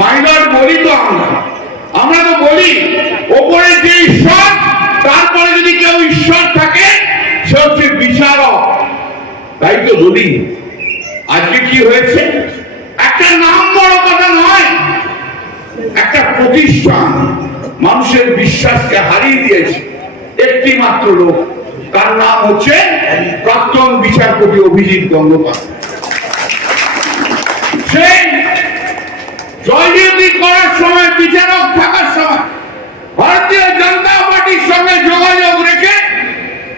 Minor বলি তো আমরা। আমরা তো বলি, ওপরে যে ঈশ্বর, তারপরে যদি কেউ ঈশ্বর থাকে, সে হচ্ছে বিচারক তাই তো বলি। আজকে কি হয়েছে? একটা নাম বড় কথা নয়, একটা প্রতিষ্ঠান মানুষের বিশ্বাসকে হারিয়ে দিয়েছে। একটি মাত্র লোক, তার নাম হচ্ছে প্রাক্তন বিচারপতি অভিজিৎ গঙ্গোপাধ্যায়। সেই জয়নিধি করার সময় বিচারক থাকার সময় ভারতীয় জনতা পার্টির সঙ্গে যোগাযোগ রেখে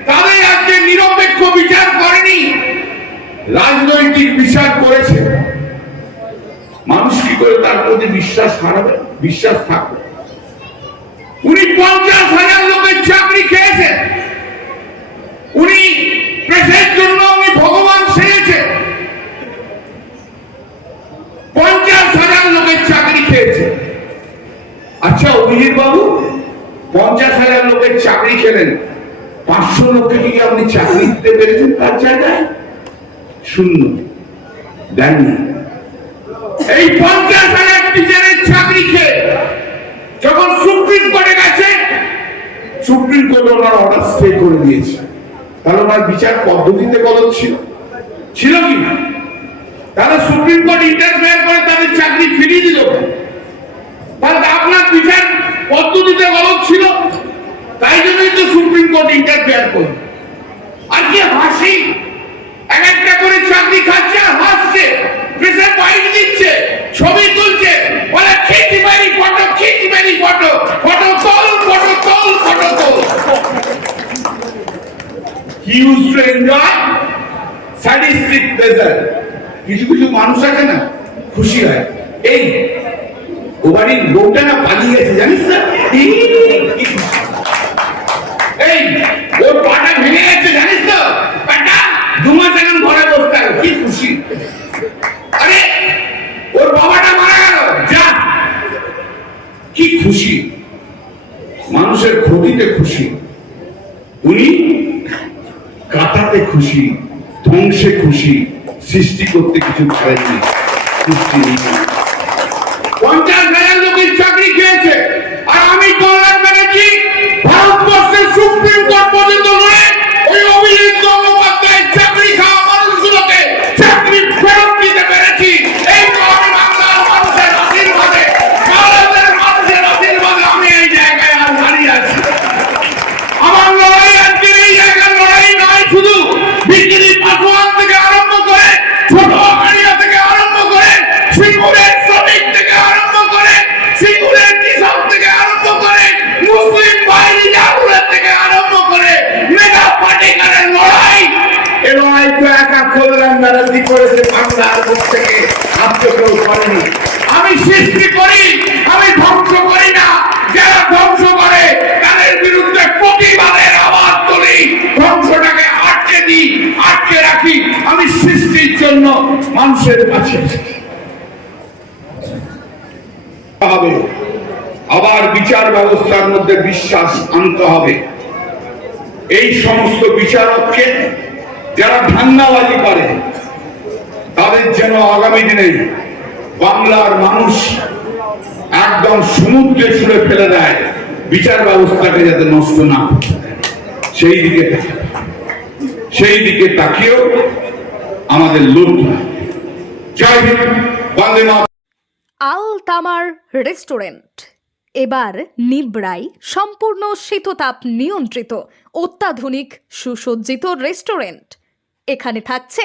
তাদের আজকে নিরপেক্ষ বিচার করেনি, রাজনৈতিক বিচার করেছে। মানুষ কি করে তার প্রতি বিশ্বাস হারাবে? বিশ্বাস থাকবে। উনি পঞ্চাশ হাজার লোকের চাকরি খেয়েছেন। উনি প্রেসের জন্য উনি ভগবান সেরেছে পঞ্চাশ হাজার লোকের চাকরি খেয়েছে আচ্ছা অভিজিৎ বাবু, পঞ্চাশ হাজার লোকের চাকরি খেলেন। পাঁচশো লোককে কি আপনি চাকরি দিতে পেরেছেন তার জায়গায়? শূন্য। দেননি এই পঞ্চাশ হাজার টিচারের চাকরি খেয়ে যখন সুপ্রিম কোর্টে গেছে, সুপ্রিম কোর্ট ওনার অর্ডার স্টে করে দিয়েছে। তাহলে ওনার বিচার পদ্ধতিতে গলত ছিল। ছিল কি না? তাহলে সুপ্রিম কোর্ট ইন্টারফেয়ার করে তাদের চাকরি ফিরিয়ে দিল তাহলে আপনার বিচার পদ্ধতিতে গলত ছিল তাই জন্যই তো কোর্ট ইন্টারফেয়ার করে আজকে হাসি, এক একটা করে চাকরি খাচ্ছে আর হাসছে প্রেসের বাইক দিচ্ছে, ছবি তুলছে, বলে, খিচি মারি ফটো, খিচি মারি ফটো ফটো তোল ফটো তোল ফটো তোল। Used to enjoy sadistic pleasure. কিছু কিছু মানুষ আছে না, খুশি হয়। এই, ও বাড়ির লোকটা না পালিয়ে গেছে, জানিস না? আরে, ওর বাবাটা মারা গেল। যা। কি খুশি। মানুষের ক্ষতিতে খুশি। উনি কাটাতে খুশি, ধ্বংসে খুশি, সৃষ্টি করতে কিছু পারেননি। সৃষ্টি নেই করেছে বাংলার বুক থেকে আপনি কেউ করেনি। আমি সৃষ্টি করি, আমি ধ্বংস করি না। যারা ধ্বংস করে, তাদের বিরুদ্ধে প্রতিবাদের আওয়াজ তুলি, ধ্বংসটাকে আটকে দিই, আটকে রাখি। আমি সৃষ্টির জন্য মানুষের কাছে হবে। আবার বিচার ব্যবস্থার মধ্যে বিশ্বাস আনতে হবে। এই সমস্ত বিচারককে যারা ধান্দাবাজি করে তাদের যেন আগামী দিনে বাংলার মানুষ একদম সমুদ্রে ছুঁড়ে ফেলে দেয়, বিচার ব্যবস্থাকে যাতে নষ্ট না সেই দিকে সেই দিকে তাকিয়েও আমাদের লড়তে জয় বন্দে আল তামার রেস্টুরেন্ট। এবার নিবড়াই সম্পূর্ণ শীততাপ নিয়ন্ত্রিত, অত্যাধুনিক, সুসজ্জিত রেস্টুরেন্ট। এখানে থাকছে